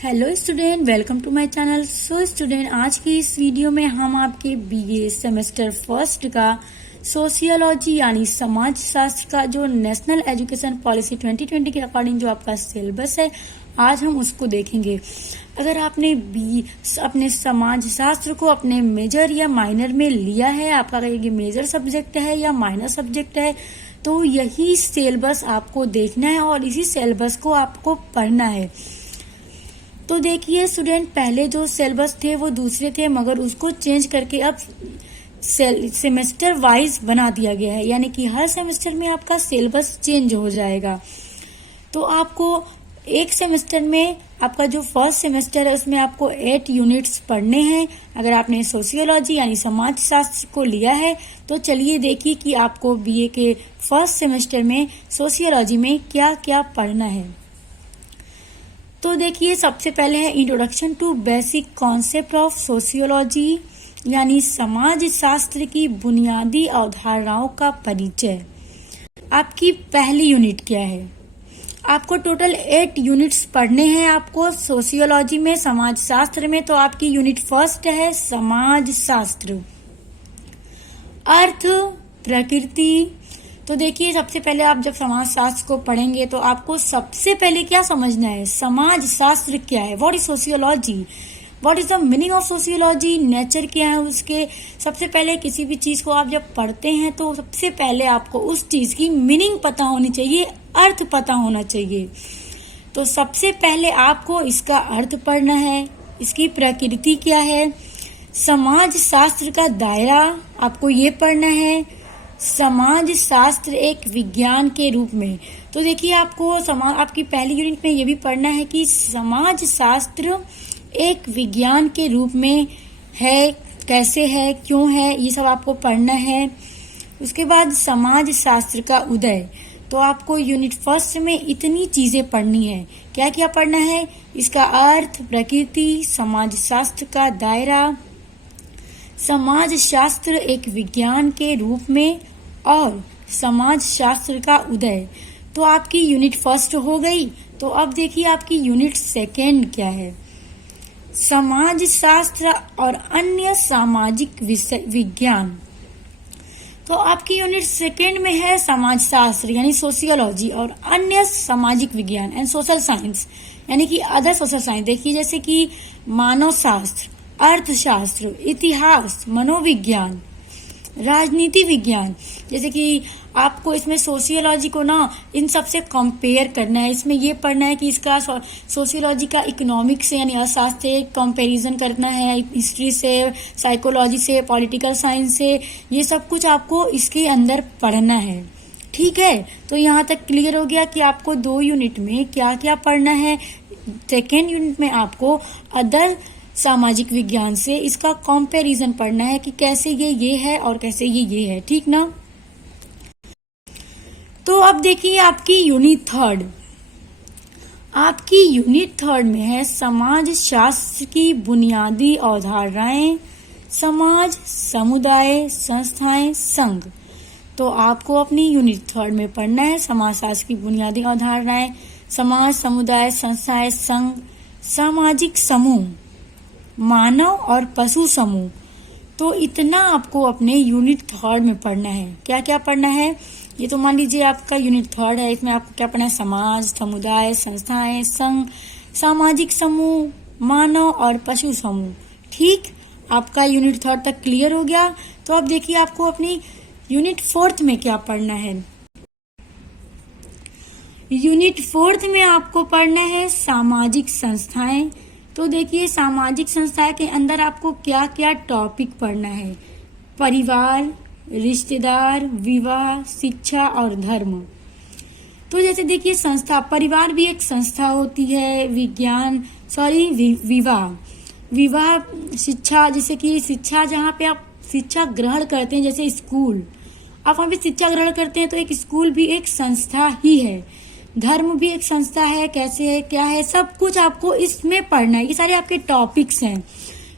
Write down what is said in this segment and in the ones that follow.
Hello student, welcome to my channel. So student, आज की इस वीडियो में हम आपके बीए सेमेस्टर फर्स्ट का सोशियोलॉजी यानी समाज शास्त्र का जो नेशनल एजुकेशन पॉलिसी 2020 के अकॉर्डिंग जो आपका सिलेबस है, आज हम उसको देखेंगे। अगर आपने अपने समाज शास्त्र को अपने मेजर या माइनर में लिया है, आपका ये मेजर सब्जेक्ट है या माइनर सब्जेक्ट है, तो यही सिलेबस आपको देखना है और इसी सिलेबस को आपको पढ़ना है। तो देखिए स्टूडेंट, पहले जो सिलेबस थे वो दूसरे थे, मगर उसको चेंज करके अब सेमेस्टर वाइज बना दिया गया है, यानी कि हर सेमेस्टर में आपका सिलेबस चेंज हो जाएगा। तो आपको एक सेमेस्टर में आपका जो फर्स्ट सेमेस्टर है उसमें आपको 8 यूनिट्स पढ़ने हैं। अगर आपने सोशियोलॉजी यानी समाज शास्त्र को लिया है तो चलिए देखिए कि आपको बीए के फर्स्ट सेमेस्टर में सोशियोलॉजी में क्या क्या पढ़ना है। तो देखिए, सबसे पहले है introduction to basic concept of sociology यानी समाज शास्त्र की बुनियादी अवधारणाओं का परिचय। आपकी पहली यूनिट क्या है? आपको टोटल 8 यूनिट्स पढ़ने हैं आपको सोशियोलॉजी में, समाज शास्त्र में। तो आपकी यूनिट फर्स्ट है समाज शास्त्र, अर्थ, प्रकृति। तो देखिए, सबसे पहले आप जब समाज शास्त्र को पढ़ेंगे तो आपको सबसे पहले क्या समझना है, समाज शास्त्र क्या है, what is sociology, what is the meaning of sociology, nature क्या है उसके। सबसे पहले किसी भी चीज को आप जब पढ़ते हैं तो सबसे पहले आपको उस चीज की मीनिंग पता होनी चाहिए, अर्थ पता होना चाहिए। तो सबसे पहले आपको इसका अर्थ पढ़ना है, इसकी प्रकृति क्या है, समाज शास्त्र का दायरा आपको ये पढ़ना है, समाज शास्त्र एक विज्ञान के रूप में। तो देखिए, आपको आपकी पहली यूनिट में ये भी पढ़ना है कि समाज शास्त्र एक विज्ञान के रूप में है, कैसे है, क्यों है, ये सब आपको पढ़ना है। उसके बाद समाज शास्त्र का उदय। तो आपको यूनिट फर्स्ट में इतनी चीजें पढ़नी है। क्या क्या पढ़ना है? इसका अर्थ, प्रकृति, समाज शास्त्र का दायरा, समाज शास्त्र एक विज्ञान के रूप में और समाज शास्त्र का उदय। तो आपकी यूनिट फर्स्ट हो गई। तो अब देखिए आपकी यूनिट सेकेंड क्या है, समाज शास्त्र और अन्य सामाजिक विज्ञान। तो आपकी यूनिट सेकेंड में है समाज शास्त्र यानी सोशियोलॉजी और अन्य सामाजिक विज्ञान एंड सोशल साइंस यानी कि अदर सोशल साइंस। देखिए, जैसे कि मानव शास्त्र, अर्थशास्त्र, इतिहास, मनोविज्ञान, राजनीति विज्ञान। जैसे कि आपको इसमें सोशियोलॉजी को ना इन सबसे कंपेयर करना है। इसमें ये पढ़ना है कि इसका सोशियोलॉजी का इकोनॉमिक्स से यानी अर्थशास्त्र से कंपैरिजन करना है, हिस्ट्री से, साइकोलॉजी से, पॉलिटिकल साइंस से, ये सब कुछ आपको इसके अंदर पढ़ना है। ठीक है, तो यहाँ तक क्लियर हो गया कि आपको 2 यूनिट में क्या क्या पढ़ना है। सेकेंड यूनिट में आपको अदर सामाजिक विज्ञान से इसका कंपैरिजन पढ़ना है कि कैसे ये है और कैसे ये है। ठीक ना? तो अब देखिए आपकी यूनिट थर्ड। आपकी यूनिट थर्ड में है समाज शास्त्र की बुनियादी अवधारणाएं, समाज, समुदाय, संस्थाएं, संघ। तो आपको अपनी यूनिट थर्ड में पढ़ना है समाज शास्त्र की बुनियादी अवधारणाएं, समाज, समुदाय, संस्थाएं, संघ, सामाजिक समूह, मानव और पशु समूह। तो इतना आपको अपने यूनिट थर्ड में पढ़ना है। क्या क्या पढ़ना है? ये तो मान लीजिए आपका यूनिट थर्ड है, इसमें आपको क्या पढ़ना है, समाज, समुदाय, संस्थाएं, संघ, सामाजिक समूह, मानव और पशु समूह। ठीक, आपका यूनिट थर्ड तक क्लियर हो गया। तो अब देखिए आपको अपनी यूनिट फोर्थ में क्या पढ़ना है। यूनिट फोर्थ में आपको पढ़ना है सामाजिक संस्थाएं। तो देखिए, सामाजिक संस्थाएं के अंदर आपको क्या क्या टॉपिक पढ़ना है, परिवार, रिश्तेदार, विवाह, शिक्षा और धर्म। तो जैसे देखिए, संस्था, परिवार भी एक संस्था होती है, विवाह, शिक्षा, जैसे कि शिक्षा जहाँ पे आप शिक्षा ग्रहण करते हैं, जैसे स्कूल, आप वहाँ पे शिक्षा ग्रहण करते हैं तो एक स्कूल भी एक संस्था ही है। धर्म भी एक संस्था है, कैसे है, क्या है, सब कुछ आपको इसमें पढ़ना है। ये सारे आपके टॉपिक्स हैं।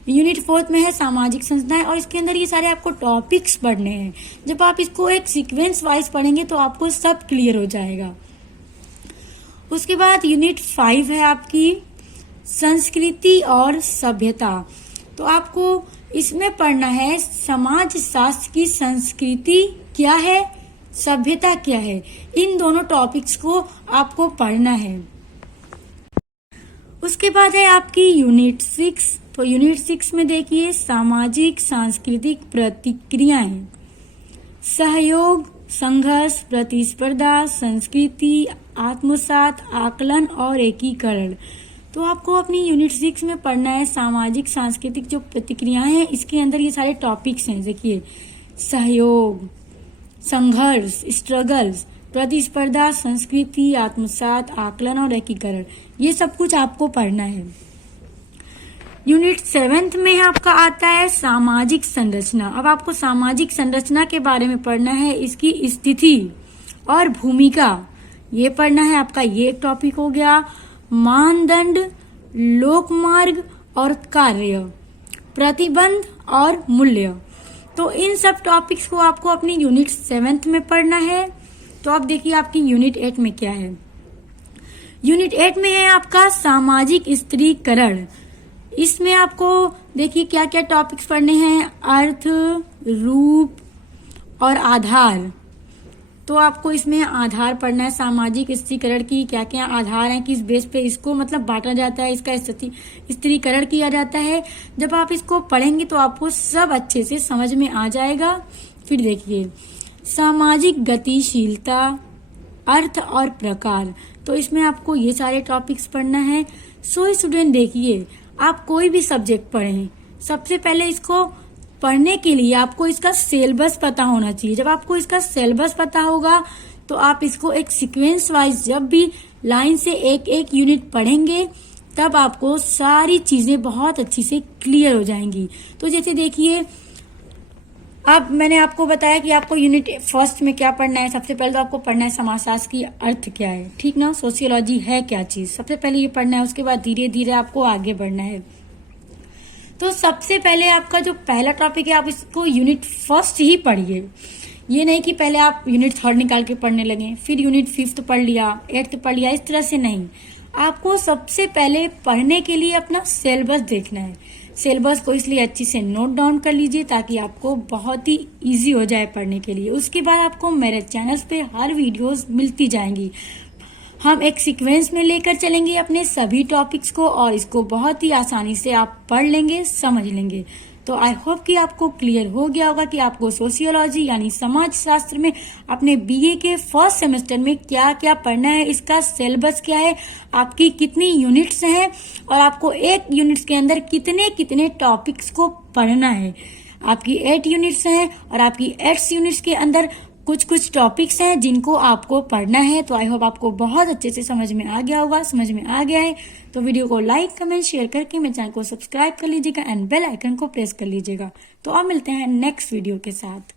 यूनिट फोर्थ में है सामाजिक संस्थाएं और इसके अंदर ये सारे आपको टॉपिक्स पढ़ने हैं। जब आप इसको एक सीक्वेंस वाइज पढ़ेंगे तो आपको सब क्लियर हो जाएगा। उसके बाद यूनिट 5 है आपकी संस्कृति और सभ्यता। तो आपको इसमें पढ़ना है समाज शास्त्र की संस्कृति क्या है, सभ्यता क्या है। इन दोनों टॉपिक्स को आपको पढ़ना है। उसके बाद है आपकी यूनिट 6। तो यूनिट 6 में देखिए सामाजिक सांस्कृतिक प्रतिक्रियाएं, सहयोग, संघर्ष, प्रतिस्पर्धा, संस्कृति, आत्मसात, आकलन और एकीकरण। तो आपको अपनी यूनिट 6 में पढ़ना है सामाजिक सांस्कृतिक जो प्रतिक्रियाएं हैं, इसके अंदर ये सारे टॉपिक्स हैं। देखिए सहयोग, संघर्ष, स्ट्रगल्स, प्रतिस्पर्धा, संस्कृति, आत्मसात, आकलन और एकीकरण, ये सब कुछ आपको पढ़ना है। यूनिट 7 में आपका आता है सामाजिक संरचना। अब आपको सामाजिक संरचना के बारे में पढ़ना है, इसकी स्थिति और भूमिका ये पढ़ना है आपका। ये एक टॉपिक हो गया। मानदंड, लोकमार्ग और कार्य, प्रतिबंध और मूल्य। तो इन सब टॉपिक्स को आपको अपनी यूनिट 7 में पढ़ना है। तो अब देखिए आपकी यूनिट 8 में क्या है। यूनिट 8 में है आपका सामाजिक स्त्रीकरण। इसमें आपको देखिए क्या क्या टॉपिक्स पढ़ने हैं, अर्थ, रूप और आधार। तो आपको इसमें आधार पढ़ना है, सामाजिक स्त्रीकरण की क्या क्या आधार हैं, किस बेस पे इसको मतलब बांटा जाता है, इसका स्त्रीकरण किया जाता है। जब आप इसको पढ़ेंगे तो आपको सब अच्छे से समझ में आ जाएगा। फिर देखिए सामाजिक गतिशीलता, अर्थ और प्रकार। तो इसमें आपको ये सारे टॉपिक्स पढ़ना है। सो स्टूडेंट देखिए आप कोई भी सब्जेक्ट पढ़ें, सबसे पहले इसको पढ़ने के लिए आपको इसका सिलेबस पता होना चाहिए। जब आपको इसका सिलेबस पता होगा तो आप इसको एक सीक्वेंस वाइज जब भी लाइन से एक एक यूनिट पढ़ेंगे तब आपको सारी चीजें बहुत अच्छी से क्लियर हो जाएंगी। तो जैसे देखिए अब मैंने आपको बताया कि आपको यूनिट 1 में क्या पढ़ना है। सबसे पहले तो आपको पढ़ना है समाजशास्त्र की अर्थ क्या है, ठीक ना, सोशियोलॉजी है क्या चीज, सबसे पहले ये पढ़ना है। उसके बाद धीरे धीरे आपको आगे बढ़ना है। तो सबसे पहले आपका जो पहला टॉपिक है आप इसको यूनिट 1 ही पढ़िए। ये नहीं कि पहले आप यूनिट 3 निकाल के पढ़ने लगे, फिर यूनिट 5 पढ़ लिया, 8 पढ़ लिया, इस तरह से नहीं। आपको सबसे पहले पढ़ने के लिए अपना सिलेबस देखना है। सिलेबस को इसलिए अच्छी से नोट डाउन कर लीजिए ताकि आपको बहुत ही इजी हो जाए पढ़ने के लिए। उसके बाद आपको मेरे चैनल पे हर वीडियोस मिलती जाएंगी। हम एक सीक्वेंस में लेकर चलेंगे अपने सभी टॉपिक्स को और इसको बहुत ही आसानी से आप पढ़ लेंगे, समझ लेंगे। तो आई होप कि आपको क्लियर हो गया होगा कि आपको सोशियोलॉजी यानी समाज शास्त्र में अपने बीए के फर्स्ट सेमेस्टर में क्या क्या पढ़ना है, इसका सिलेबस क्या है, आपकी कितनी यूनिट्स हैं और आपको एक यूनिट्स के अंदर कितने कितने टॉपिक्स को पढ़ना है। आपकी 8 यूनिट्स हैं और आपकी 8 यूनिट्स के अंदर कुछ कुछ टॉपिक्स हैं जिनको आपको पढ़ना है। तो आई होप आपको बहुत अच्छे से समझ में आ गया होगा। समझ में आ गया है तो वीडियो को लाइक, कमेंट, शेयर करके मेरे चैनल को सब्सक्राइब कर लीजिएगा एंड बेल आइकन को प्रेस कर लीजिएगा। तो अब मिलते हैं नेक्स्ट वीडियो के साथ।